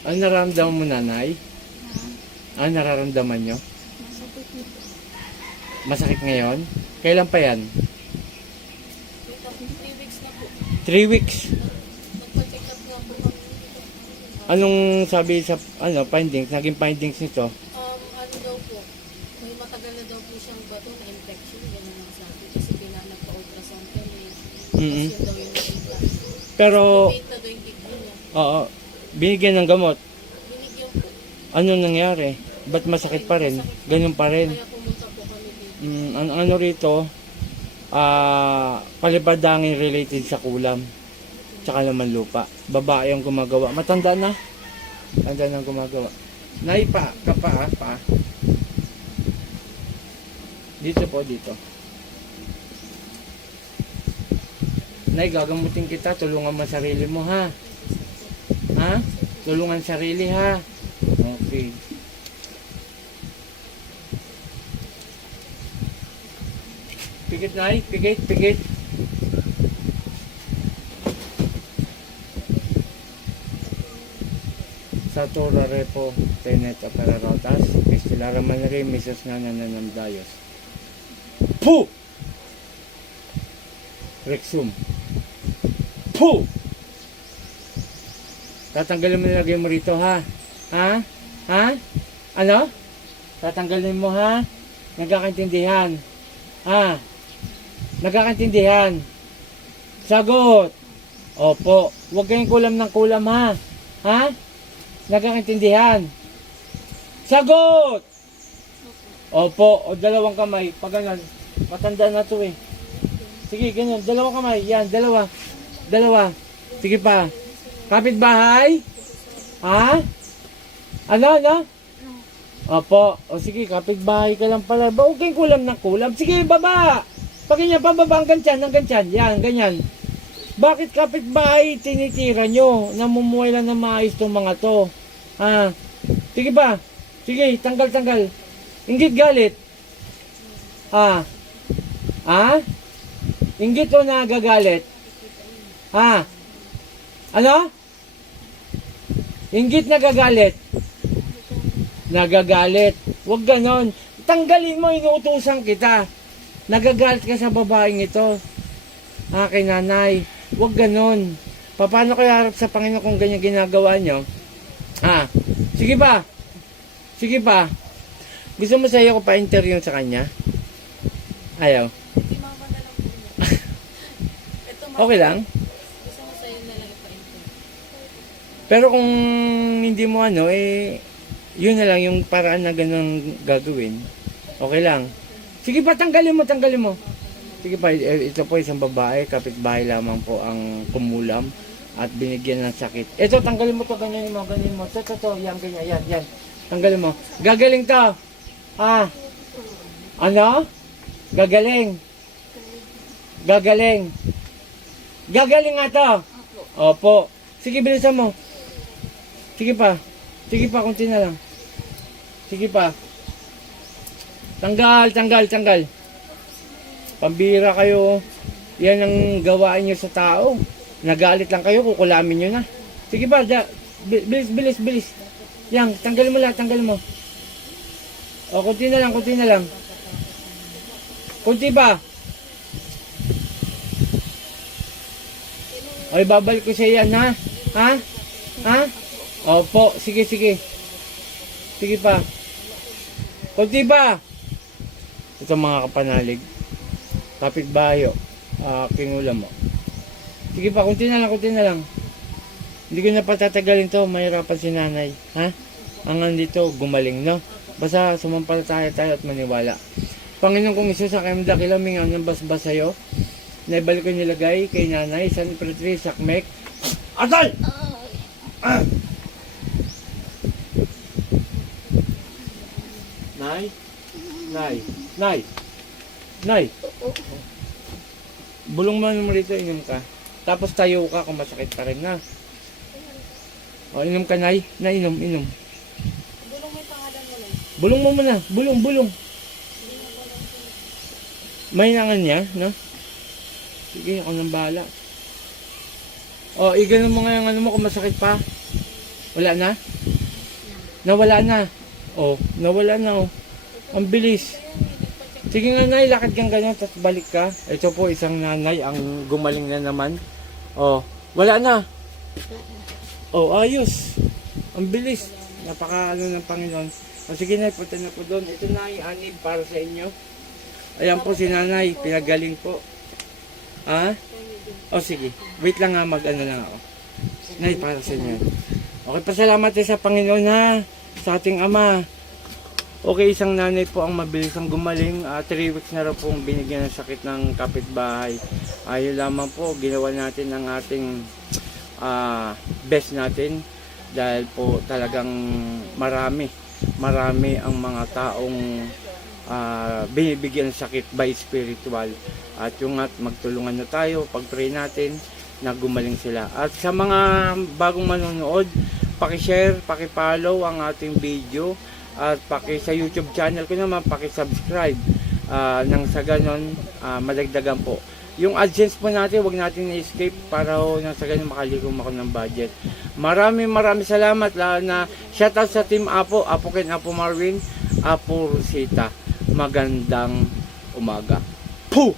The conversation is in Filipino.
Ano nararamdaman mo, nanay? Ha? Ano nararamdaman nyo? Masakit nito. Masakit ngayon? Kailan pa yan? 3 weeks na po. 3 weeks. Nagpa-check up nga po kami. Anong sabi sa findings? Naging findings nito? Ano daw po, may matagal na daw po siyang bato na infection. Ganun ang sabi. Kasi pinanagpa-ultrasound kami. Tapos Mm-mm. yun daw yung nakita. Pero, Debate na daw yung kidney niya. oo, binigyan ng gamot. Binigyan po. Ano nangyari? Ba't masakit pa rin? Ganun pa rin. Kaya pumunta po kami dito. Ano rito? Palibadangin related sa kulam. Tsaka naman lupa. Babae ang gumagawa. Matanda na. Matanda na ang gumagawa. Nay, pa. Dito po, dito. Nay, gagamutin kita. Tulungan mo sarili mo, ha? Ha? Tulungan sarili, ha? Okay. Pigit, Nay. Pigit. Sa Tora Repo, Tenet Apararotas, Estilara Manri, Mrs. Nananan ng Dayos. Puh! Rexum. Puh! Tatanggalin mo nilagay mo rito, ha? Ha? Ha? Ano? Tatanggalin mo, ha? Nagkakaintindihan. Ha? Nagkakaintindihan. Sagot. Opo. Huwag kayong kulam ng kulam, ha? Ha? Nagkakaintindihan. Sagot. Opo. O dalawang kamay. Pag ganun. Matanda na to eh. Sige, ganyan. Dalawang kamay. Yan, dalawa. Sige pa. Kapitbahay? Ha? Ano? Opo. O sige, kapitbahay ka lang pala. Ba, okay, kulam ng kulam. Sige, baba. Pag ganyan, pababa hanggang tiyan. Yan, ganyan. Bakit kapitbahay tinitira nyo? Namumuhay lang na maayos tong mga to. Ha? Sige ba? Sige, tanggal. Inggit galit. Ha? Ha? Inggit o nagagalit? Ha? Ano? Inggit nagagalit? Nagagalit. Huwag ganon. Tanggalin mo, inuutusan kita. Nagagalit ka sa babaeng ito. Kay nanay. Huwag ganon. Paano kayo harap sa Panginoon kung ganyan ginagawa nyo? Sige pa. Gusto mo sa'yo ko pa-interview sa kanya? Ayaw. Hindi mama na lang po niya. Ito, mama. Okay lang? Gusto mo sa'yo na lang ipa-intern. Pero kung hindi mo yun na lang yung paraan na ganun gagawin. Okay lang. Sige pa, tanggalin mo. Sige pa, ito po isang babae, kapitbahay lamang po ang kumulam at binigyan ng sakit. Ito, tanggalin mo to, ganyan mo. Ito, yan. Tanggalin mo. Gagaling to. Ano? Gagaling nga to. Opo. Sige, bilisan mo. Sige pa, kunti na lang. Sige pa. Tanggal. Pambira kayo. Yan ang gawain nyo sa tao. Nagalit lang kayo, kukulamin nyo na. Sige pa, bilis. Yan, tanggalin mo. O, kunti na lang. Kunti pa. Ay, babalik ko siya yan, ha? Ha? Opo, sige. Sige pa. Kunti pa. Ito mga kapanalig. Kapitbahay, kingulam mo. Sige pa, kunti na lang. Hindi ko na patatagalin to, mahirapan si nanay. Ha? Ang andito, gumaling, no? Basta sumampalataya tayo at maniwala. Panginoon kong Isus, sa kayong dakilaming ang nambasbas sa'yo, naibalik ko nilagay kay nanay, San Petri, Sakmek. Atay! Nay. Bulong mo naman rito, inom ka. Tapos tayo ka kung masakit pa rin na. O, inom ka, Nay. Inom. Bulong may pangalan mo lang. Bulong mo muna. Bulong. May nangan niya, no? Sige, ako nang bahala. O, iganon mo nga yung ano mo kung masakit pa. Wala na? Nawala na. Oh, nawala na oh. Ang bilis. Sige nga nay, lakad kang ganyan, tapos balik ka. Ito po isang nanay, ang gumaling na naman. Oh, wala na. Oh, ayos. Ang bilis. Napaka ano ng Panginoon. O sige nay, punta na po doon. Ito na yung anib para sa inyo. Ayan po si nanay, pinagaling po. Ha? O sige, wait lang nga mag-ano lang ako. Nay, para sa inyo. Okay, pasalamat tayo sa Panginoon ha. Sa ating Ama. Okay, isang nanay po ang mabilis ang gumaling. 3 weeks na raw pong binigyan ng sakit ng kapitbahay. Ayun lamang po, ginawa natin ang ating best natin. Dahil po talagang marami ang mga taong binibigyan ng sakit by spiritual. At yung magtulungan na tayo, pag-pray natin, na gumaling sila. At sa mga bagong manonood, paki-share, paki-follow ang ating video. At sa YouTube channel ko naman, paki-subscribe. Nang sa ganon, madagdagan po. Yung AdSense po natin, wag natin na-escape para nang sa ganon makalikom ako ng budget. Maraming salamat. Lalo na shoutout sa Team Apo, Apo Ken, Apo Marvin, Apo Rosita. Magandang umaga. Puh!